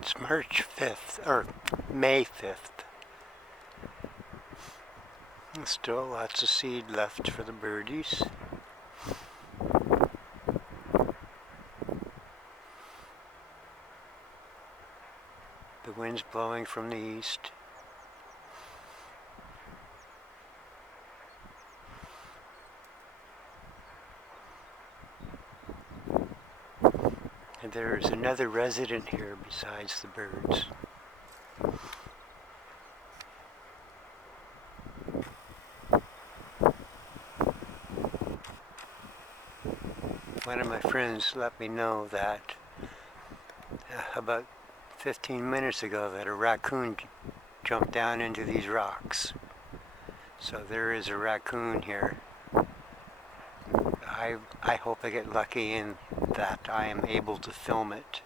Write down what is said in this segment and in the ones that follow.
It's March 5th, or May 5th. And still lots of seed left for the birdies. The wind's blowing from the east. And there is another resident here besides the birds. One of my friends let me know that about 15 minutes ago that a raccoon jumped down into these rocks. So there is a raccoon here. I hope I get lucky in that I am able to film it.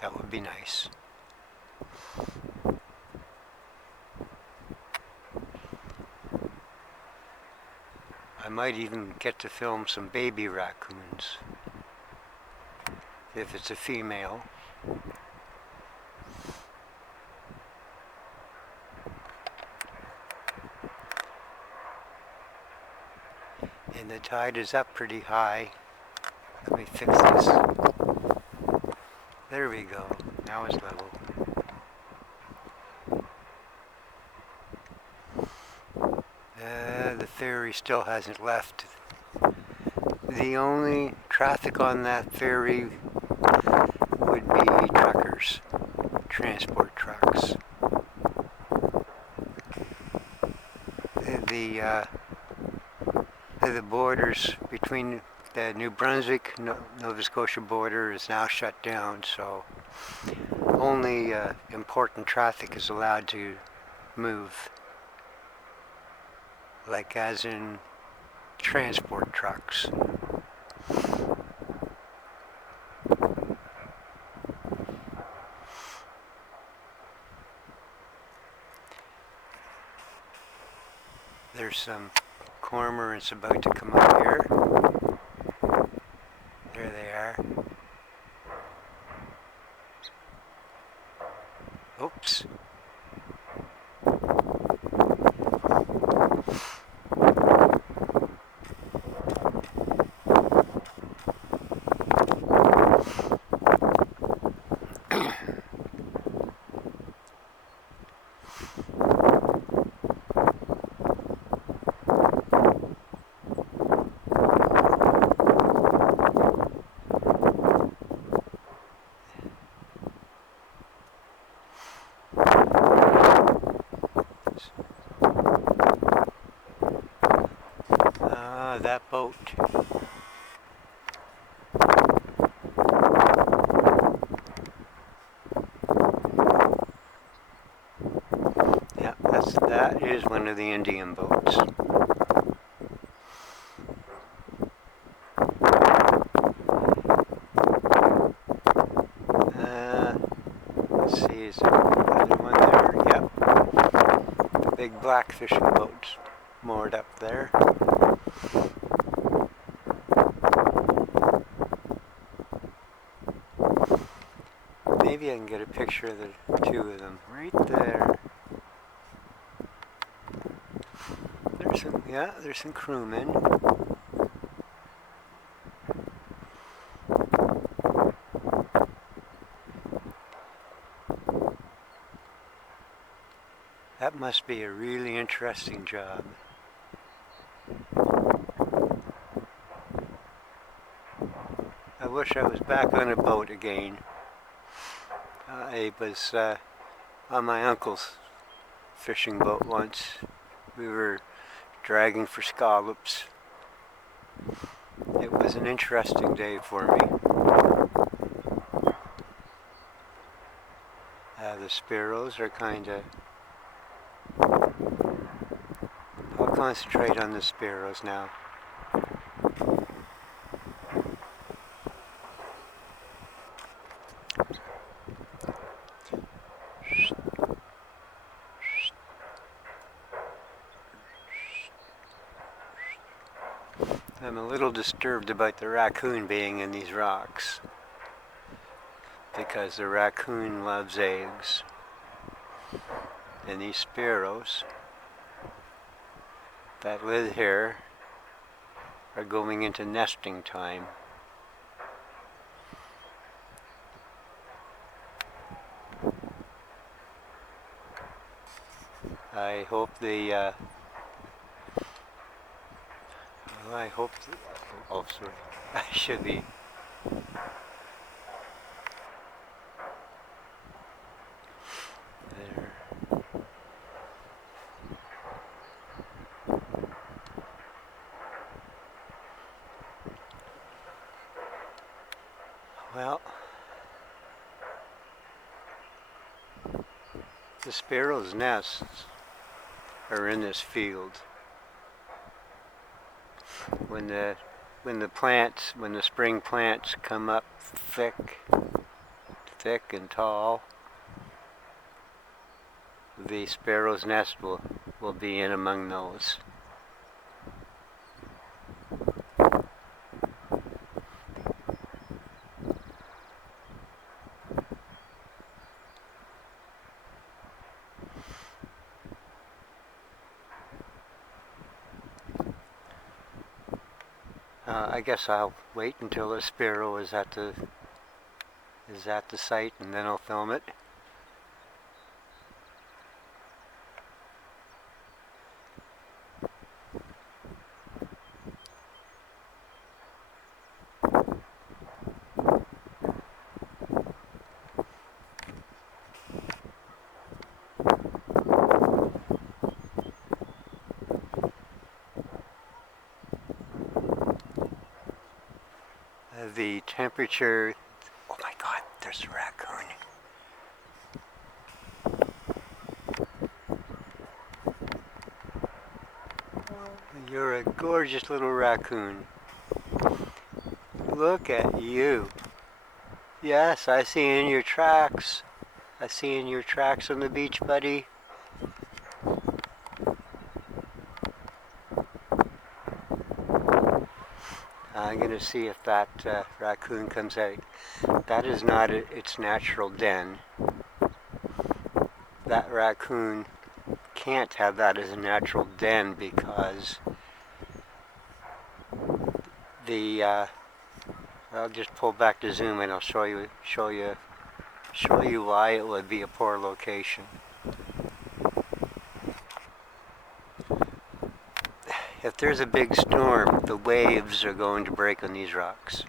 That would be nice. I might even get to film some baby raccoons if it's a female. And the tide is up pretty high. Let me fix this. There we go. Now it's level. The ferry still hasn't left. The only traffic on that ferry would be truckers, transport trucks. The borders between the New Brunswick, Nova Scotia border is now shut down, so only important traffic is allowed to move, like as in transport trucks. There's some cormorants about to come up here. There they are. Oops. That boat. Yeah, that is one of the Indian boats. Let's see, is there another one there? Yep. The big black fishing boat's moored up there. Maybe I can get a picture of the two of them right there. There's some crewmen. That must be a really interesting job. I wish I was back on a boat again. I was on my uncle's fishing boat once. We were dragging for scallops. It was an interesting day for me. The sparrows are kind of... I'll concentrate on the sparrows now. I'm a little disturbed about the raccoon being in these rocks. because the raccoon loves eggs. And these sparrows that live here are going into nesting time. I hope oh sorry, I should be. There. Well, the sparrows' nests are in this field. When the spring plants come up thick and tall, the sparrow's nest will be in among those. I guess I'll wait until the sparrow is at the site, and then I'll film it. The temperature, oh my God, there's a raccoon. You're a gorgeous little raccoon. Look at you. Yes, I see in your tracks. I see in your tracks on the beach, buddy. I'm going to see if that raccoon comes out. That is not its natural den. That raccoon can't have that as a natural den because I'll just pull back the zoom and I'll show you why it would be a poor location. If there's a big storm, the waves are going to break on these rocks.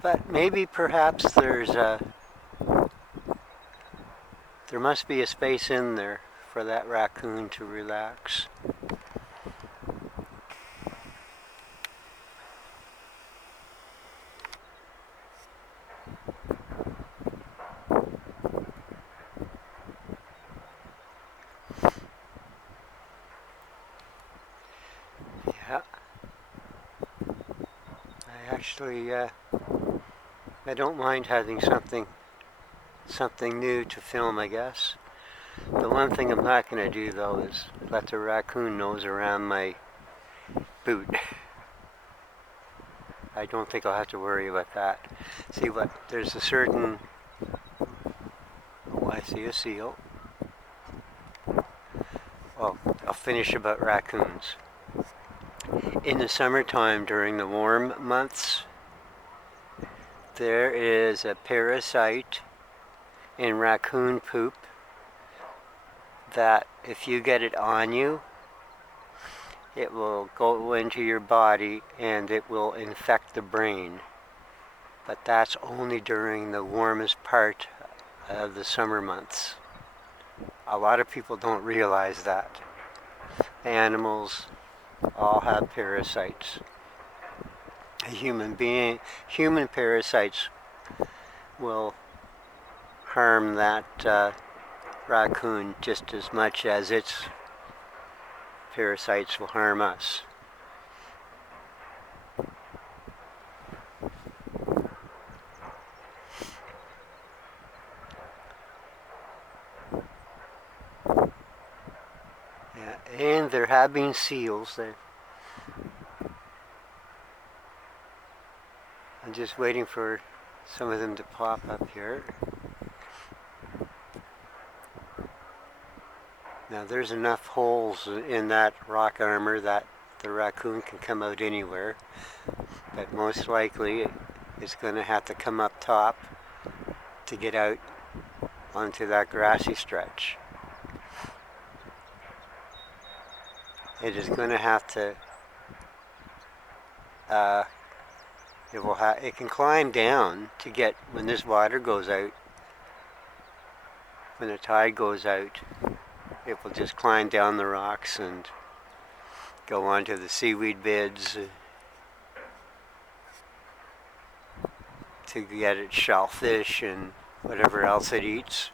But maybe perhaps there must be a space in there for that raccoon to relax. Yeah. I don't mind having something new to film, I guess. The one thing I'm not going to do, though, is let the raccoon nose around my boot. I don't think I'll have to worry about that. See what? There's a certain... Oh, I see a seal. Oh, I'll finish about raccoons. In the summertime, during the warm months, there is a parasite in raccoon poop that if you get it on you, it will go into your body and it will infect the brain. But that's only during the warmest part of the summer months. A lot of people don't realize that. Animals all have parasites. Human parasites will harm that raccoon just as much as its parasites will harm us. Yeah, and there have been seals there. I'm just waiting for some of them to pop up here. Now there's enough holes in that rock armor that the raccoon can come out anywhere, but most likely it's going to have to come up top to get out onto that grassy stretch. It is going to have to, it can climb down to get, when this water goes out, when the tide goes out, it will just climb down the rocks and go onto the seaweed beds to get its shellfish and whatever else it eats.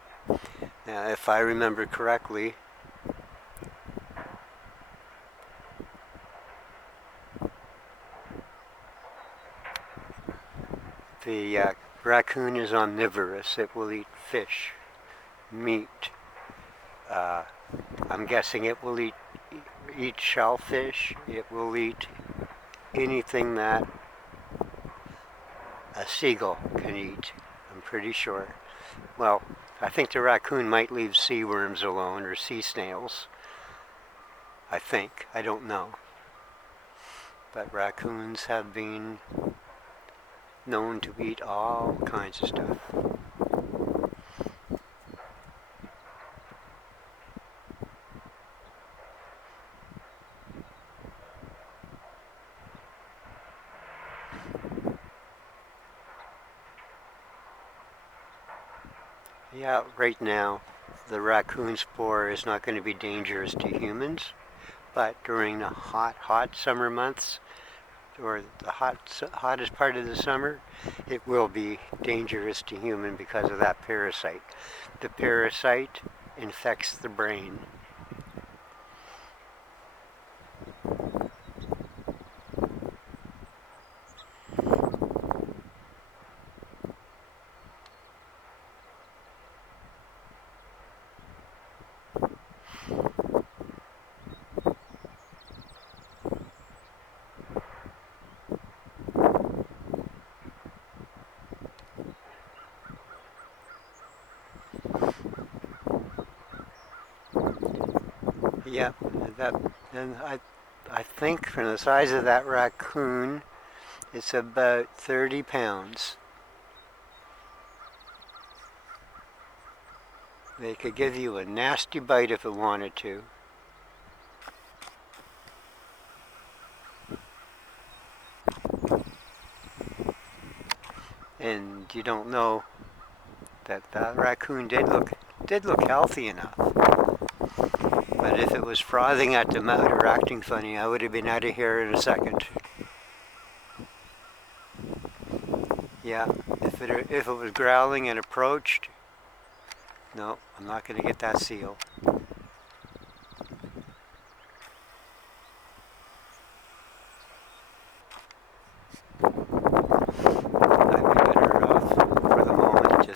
Now, if I remember correctly, the raccoon is omnivorous. It will eat fish, meat. I'm guessing it will eat shellfish. It will eat anything that a seagull can eat, I'm pretty sure. Well, I think the raccoon might leave sea worms alone, or sea snails. I think. I don't know. But raccoons have been known to eat all kinds of stuff. Yeah, right now, the raccoon spore is not going to be dangerous to humans, but during the hot summer months, or the hottest part of the summer, it will be dangerous to human because of that parasite. The parasite infects the brain. Yeah, and I think from the size of that raccoon, it's about 30 pounds. They could give you a nasty bite if it wanted to. And you don't know that that raccoon did look healthy enough. But if it was frothing at the mouth or acting funny, I would have been out of here in a second. Yeah, if it was growling and approached, no, I'm not going to get that seal. I'd be better off for the moment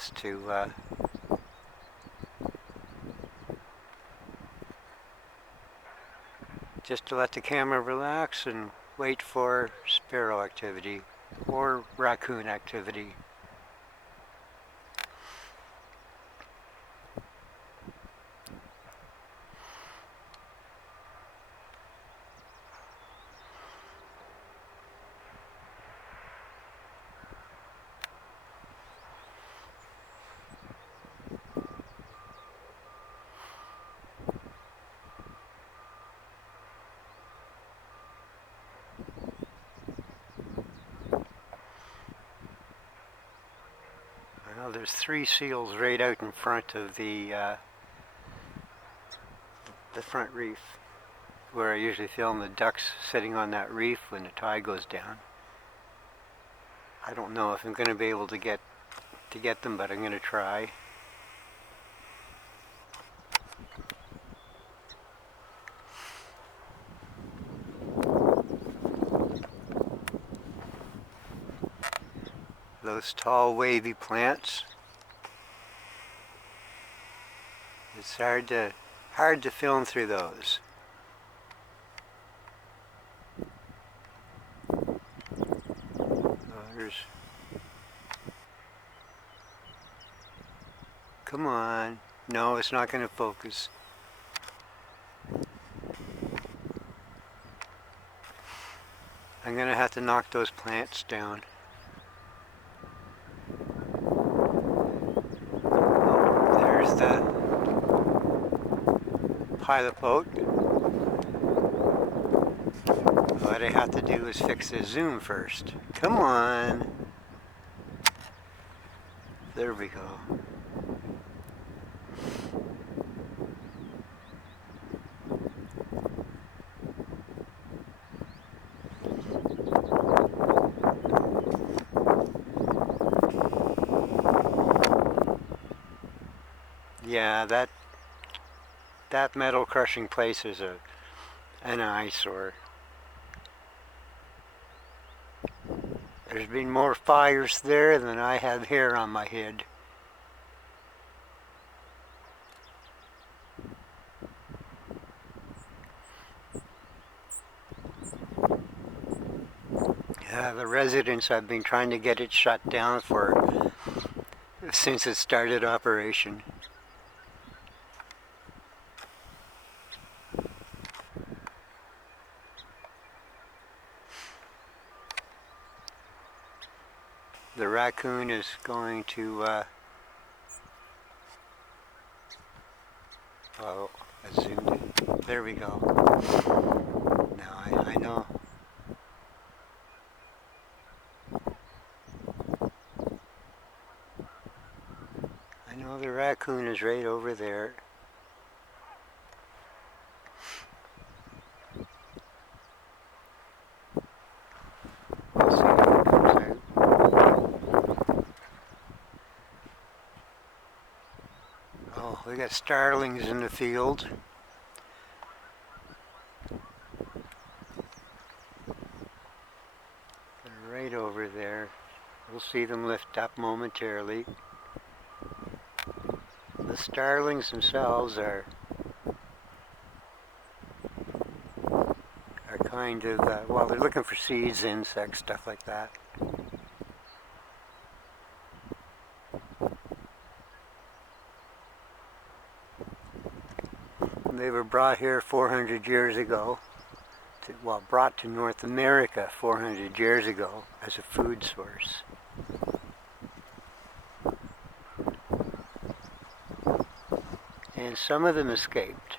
just to let the camera relax and wait for sparrow activity or raccoon activity. Well, there's 3 seals right out in front of the front reef, where I usually film the ducks sitting on that reef when the tide goes down. I don't know if I'm going to be able to get them, but I'm going to try. Those tall wavy plants, it's hard to film through those. There's Come on. No, it's not going to focus. I'm going to have to knock those plants down. Oh, there's the pilot boat. What I have to do is fix the zoom first. Come on. There we go. Yeah, that metal crushing place is an eyesore. There's been more fires there than I have hair on my head. Yeah, the residents have been trying to get it shut down for since it started operation. The Racoon is going to, oh, I zoomed in. There we go. Now I know. I know the Racoon is right over there. Let's see if it comes out. Oh, we got starlings in the field. They're right over there. We'll see them lift up momentarily. The starlings themselves are kind of, well, they're looking for seeds, insects, stuff like that. They were brought here 400 years ago, well, brought to North America 400 years ago as a food source. And some of them escaped.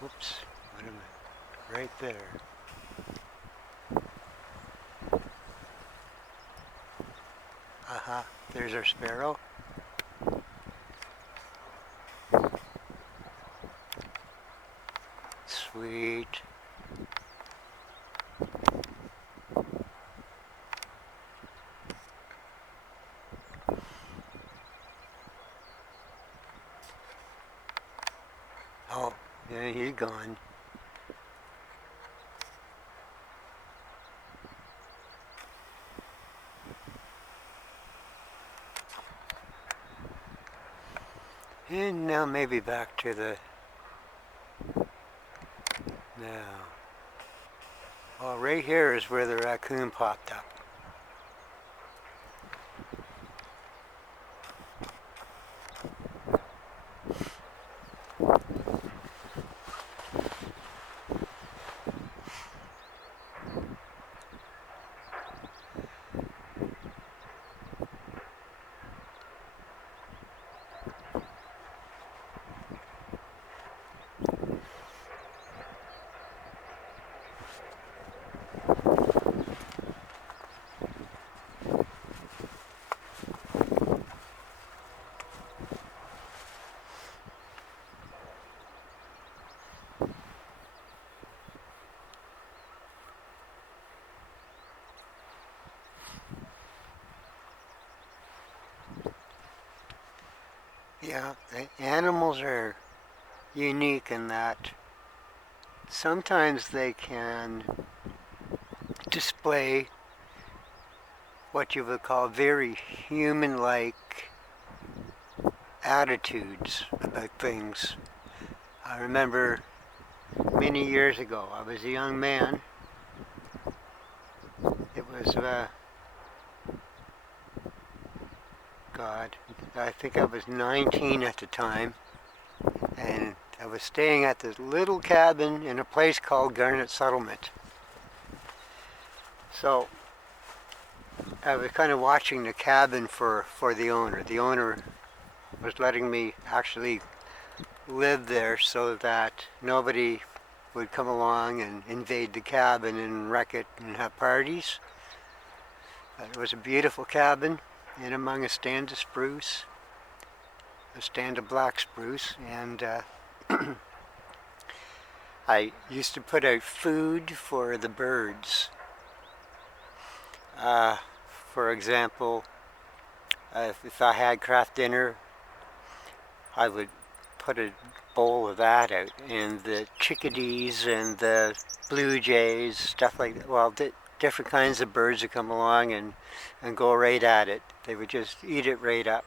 Whoops, what am I? Right there. Aha, there's our sparrow. Sweet. Oh, yeah, he's gone. And now maybe back to the, now. Well, right here is where the Racoon popped up. Yeah, the animals are unique in that sometimes they can display what you would call very human-like attitudes about things. I remember many years ago, I was a young man. It was, God, I think I was 19 at the time, and I was staying at this little cabin in a place called Garnet Settlement. So I was kind of watching the cabin for the owner. The owner was letting me actually live there so that nobody would come along and invade the cabin and wreck it and have parties. It was a beautiful cabin in among a stand of spruce, a stand of black spruce, and I used to put out food for the birds. Uh, for example, if I had craft dinner, I would put a bowl of that out, and the chickadees and the blue jays, stuff like that. Well, different kinds of birds would come along and go right at it. They would just eat it right up.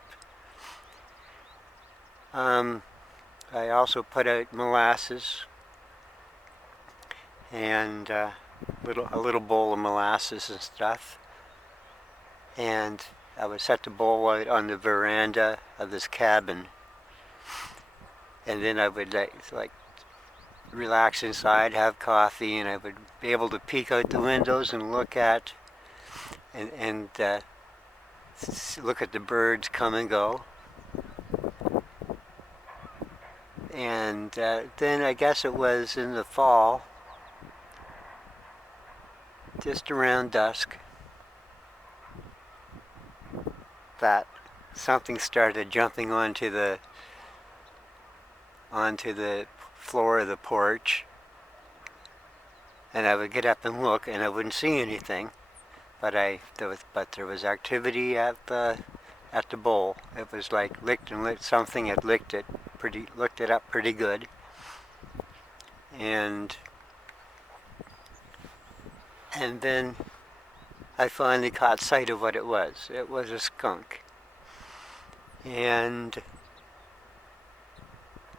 I also put out molasses and a little bowl of molasses and stuff. And I would set the bowl out on the veranda of this cabin. And then I would like relax inside, have coffee, and I would be able to peek out the windows and look at and look at the birds come and go. And then I guess it was in the fall, just around dusk, that something started jumping onto the floor of the porch, and I would get up and look, and I wouldn't see anything, but there was activity at the bowl. It was like something had licked it up pretty good, and then I finally caught sight of what it was. It was a skunk, and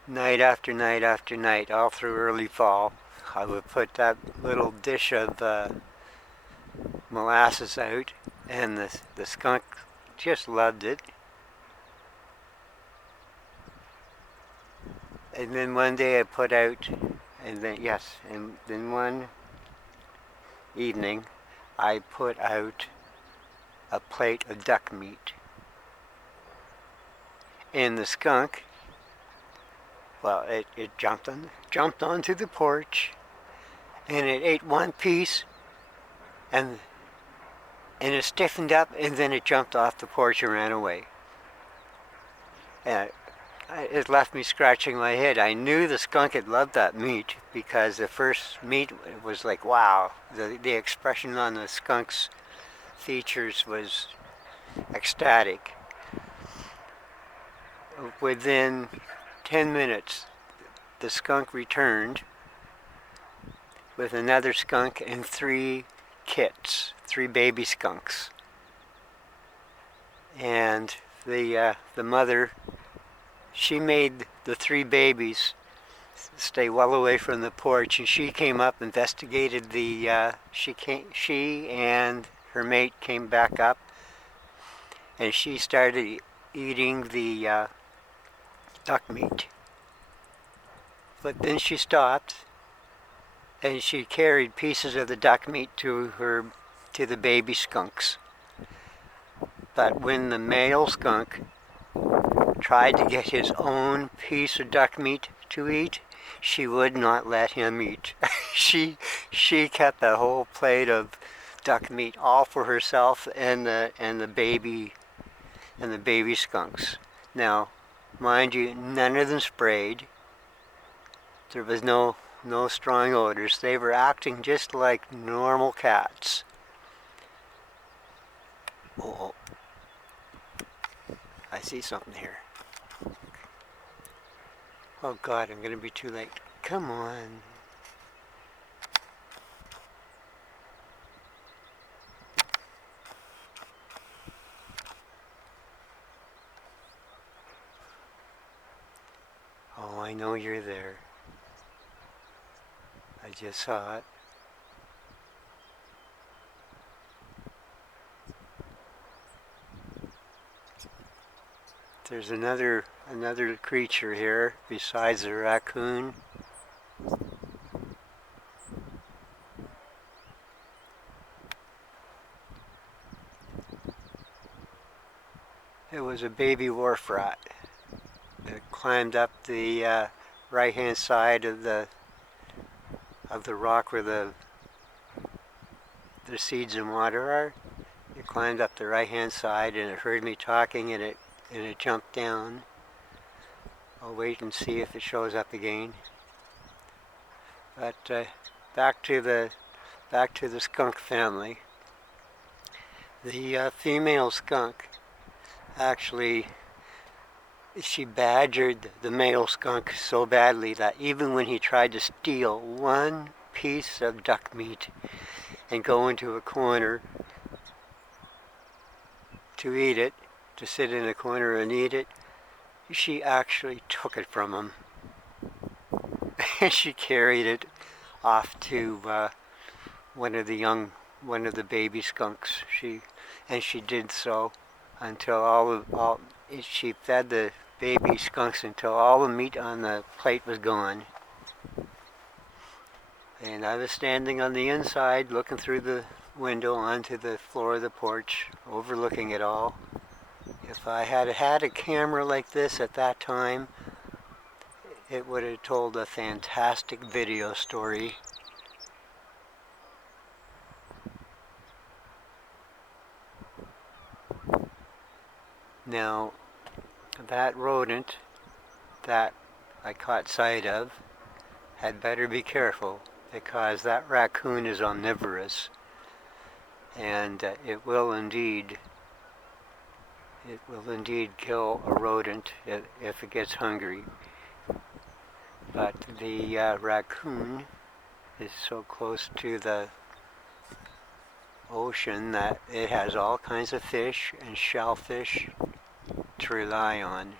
night after night after night, all through early fall, I would put that little dish of molasses out, and the skunk just loved it. And then one day I put out, and then one evening I put out a plate of duck meat. And the skunk, well, it jumped onto the porch, and it ate one piece, and it stiffened up, and then it jumped off the porch and ran away. And it left me scratching my head. I knew the skunk had loved that meat, because the first meat was like, wow. The expression on the skunk's features was ecstatic. Within 10 minutes, the skunk returned with another skunk and 3 kits, 3 baby skunks. And the mother, she made the 3 babies stay well away from the porch, and she came up, investigated she and her mate came back up, and she started eating the duck meat. But then she stopped, and she carried pieces of the duck meat to the baby skunks. But when the male skunk tried to get his own piece of duck meat to eat, she would not let him eat. she kept the whole plate of duck meat all for herself and the baby skunks. Now, mind you, none of them sprayed. There was no strong odors. They were acting just like normal cats. Oh, I see something here. Oh God, I'm going to be too late. Come on. know you're there. I just saw it. There's another creature here besides the raccoon. It was a baby wharf rat. It climbed up the right-hand side of the rock where the seeds and water are. It climbed up the right-hand side and it heard me talking and it jumped down. I'll wait and see if it shows up again. But back to the skunk family. The female skunk actually, she badgered the male skunk so badly that even when he tried to steal one piece of duck meat and go into a corner to eat it, to sit in a corner and eat it, she actually took it from him. And she carried it off to one of the baby skunks. She did so until she fed the baby skunks until all the meat on the plate was gone. And I was standing on the inside looking through the window onto the floor of the porch, overlooking it all. If I had had a camera like this at that time, it would have told a fantastic video story. Now, that rodent that I caught sight of had better be careful, because that raccoon is omnivorous, and it will indeed kill a rodent if it gets hungry. But the raccoon is so close to the ocean that it has all kinds of fish and shellfish to rely on.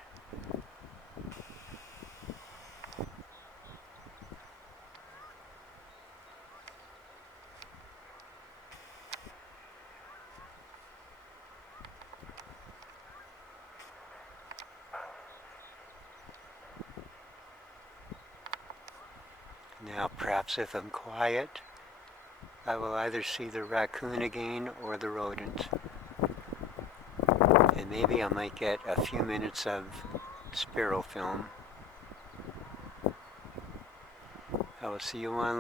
Now perhaps if I'm quiet, I will either see the raccoon again or the rodent. And maybe I might get a few minutes of sparrow film. I will see you online.